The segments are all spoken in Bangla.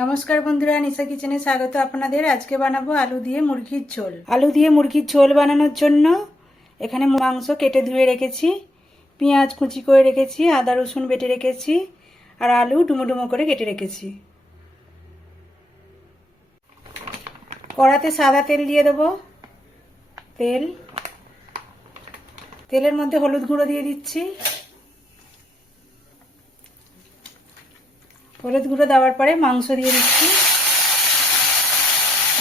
নমস্কার বন্ধুরা, নিশা কিচেনে স্বাগত আপনাদের। আজকে বানাবো আলু দিয়ে মুরগির ঝোল। আলু দিয়ে মুরগির ঝোল বানানোর জন্য এখানে মাংস কেটে ধুয়ে রেখেছি, পেঁয়াজ কুচি করে রেখেছি, আদা রসুন বেটে রেখেছি, আর আলু ডুমো ডুমো করে কেটে রেখেছি। কড়াতে সাদা তেল দিয়ে দেবো। তেলের মধ্যে হলুদ গুঁড়ো দিয়ে দিচ্ছি। হলুদ গুঁড়ো দেওয়ার পরে মাংস দিয়ে দিচ্ছি,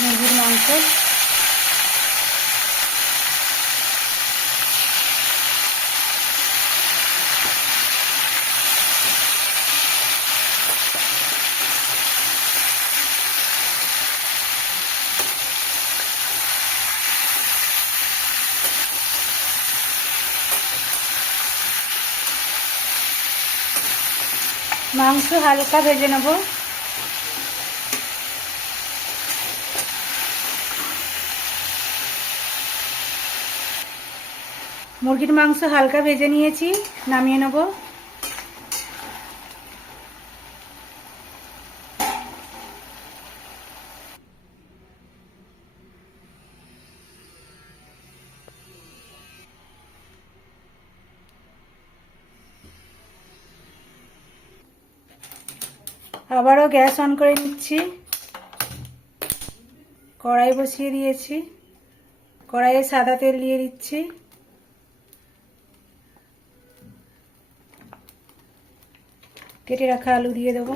মুরগির মাংস। মাংস হালকা ভেজে নেব। মুরগির মাংস হালকা ভেজে নিয়েছি, নামিয়ে নেব। আবারও গ্যাস অন করে নিচ্ছি। কড়াই বসিয়ে দিয়েছি, কড়াইয়ে সাদা তেল দিয়ে দিচ্ছি। কেটে রাখা আলু দিয়ে দেবো।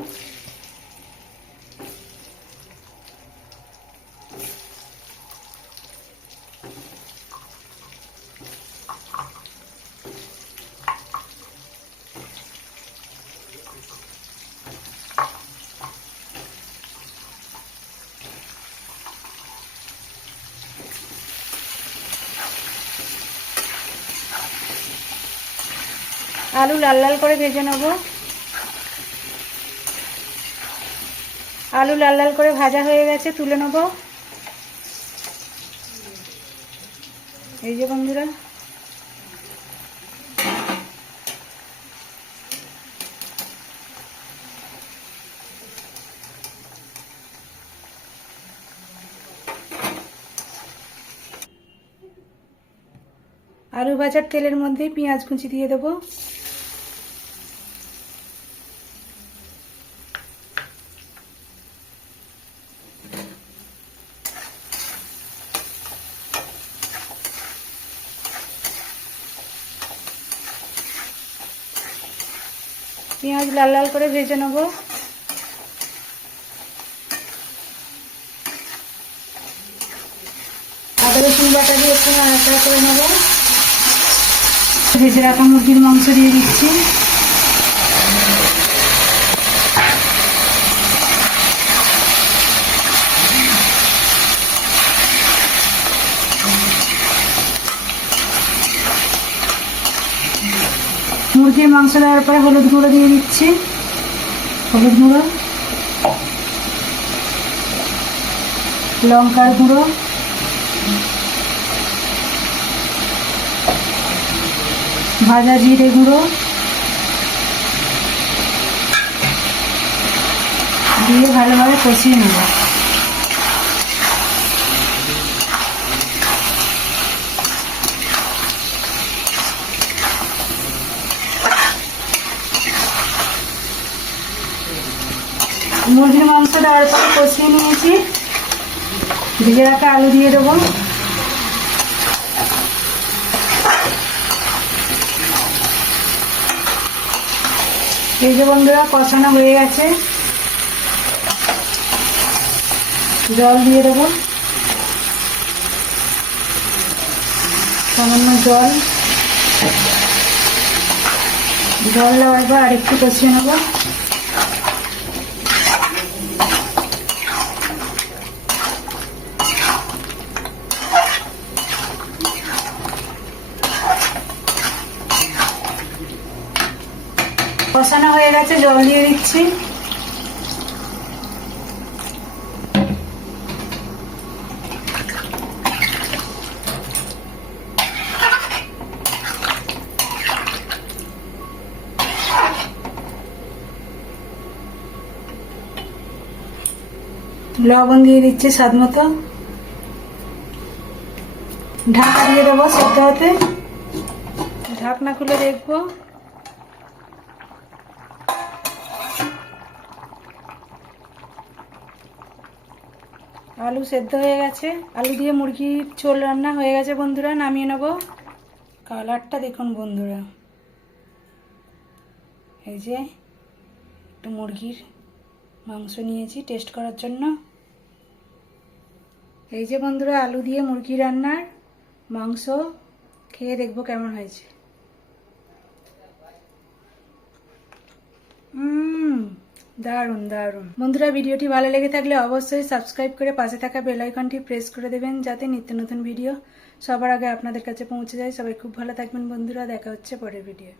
আলু লাল লাল করে ভেজে নেব। আলু লাল লাল করে ভাজা হয়ে গেছে, তুলে নেব। এই যে বন্ধুরা, আলু ভাজার তেলের মধ্যে পেঁয়াজ কুচি দিয়ে দেবো। পেঁয়াজ লাল লাল করে ভেজে নেব। আদা রসুন বাটা দিয়ে একটু নাড়াচাড়া করে নেব। ভেজে রাখা মুরগির মাংস দিয়ে দিচ্ছি। মুরগির মাংস দেওয়ার পরে হলুদ গুঁড়ো দিয়ে দিচ্ছি। হলুদ গুঁড়ো, লঙ্কার গুঁড়ো, ভাজা জিরে গুঁড়ো দিয়ে ভালোভাবে কষিয়ে নেব। মুরগির মাংস দেওয়ার পরে কষিয়ে নিয়েছি, ভেজে রাখা আলু দিয়ে দেবো। এই যে বন্ধুরা, কষানো হয়ে গেছে, জল দিয়ে দেবো। সামান্য জল দেওয়ার পর আরেকটু কষিয়ে নেব। কষানো হয়ে গেছে, জল দিয়ে দিচ্ছি। লবণ দিয়ে দিচ্ছি স্বাদ মতো। ঢাকা দিয়ে দেবো সেদ্ধ হতে। ঢাকনা খুলে দেখবো। আলু সেদ্ধ হয়ে গেছে। আলু দিয়ে মুরগির ঝোল রান্না হয়ে গেছে বন্ধুরা, নামিয়ে নেব। কালারটা দেখুন বন্ধুরা, এই যে একটু মুরগির মাংস নিয়েছি টেস্ট করার জন্য। এই যে বন্ধুরা আলু দিয়ে মুরগি রান্নার মাংস, খেয়ে দেখবো কেমন হয়েছে। দারুণ দারুণ। বন্ধুরা ভিডিওটি ভালো লেগে থাকলে অবশ্যই সাবস্ক্রাইব করে পাশে থাকা বেল আইকনটি প্রেস করে দেবেন, যাতে নিত্য নতুন ভিডিও সবার আগে আপনাদের কাছে পৌঁছে যায়। সবাই খুব ভালো থাকবেন বন্ধুরা, দেখা হচ্ছে পরের ভিডিও।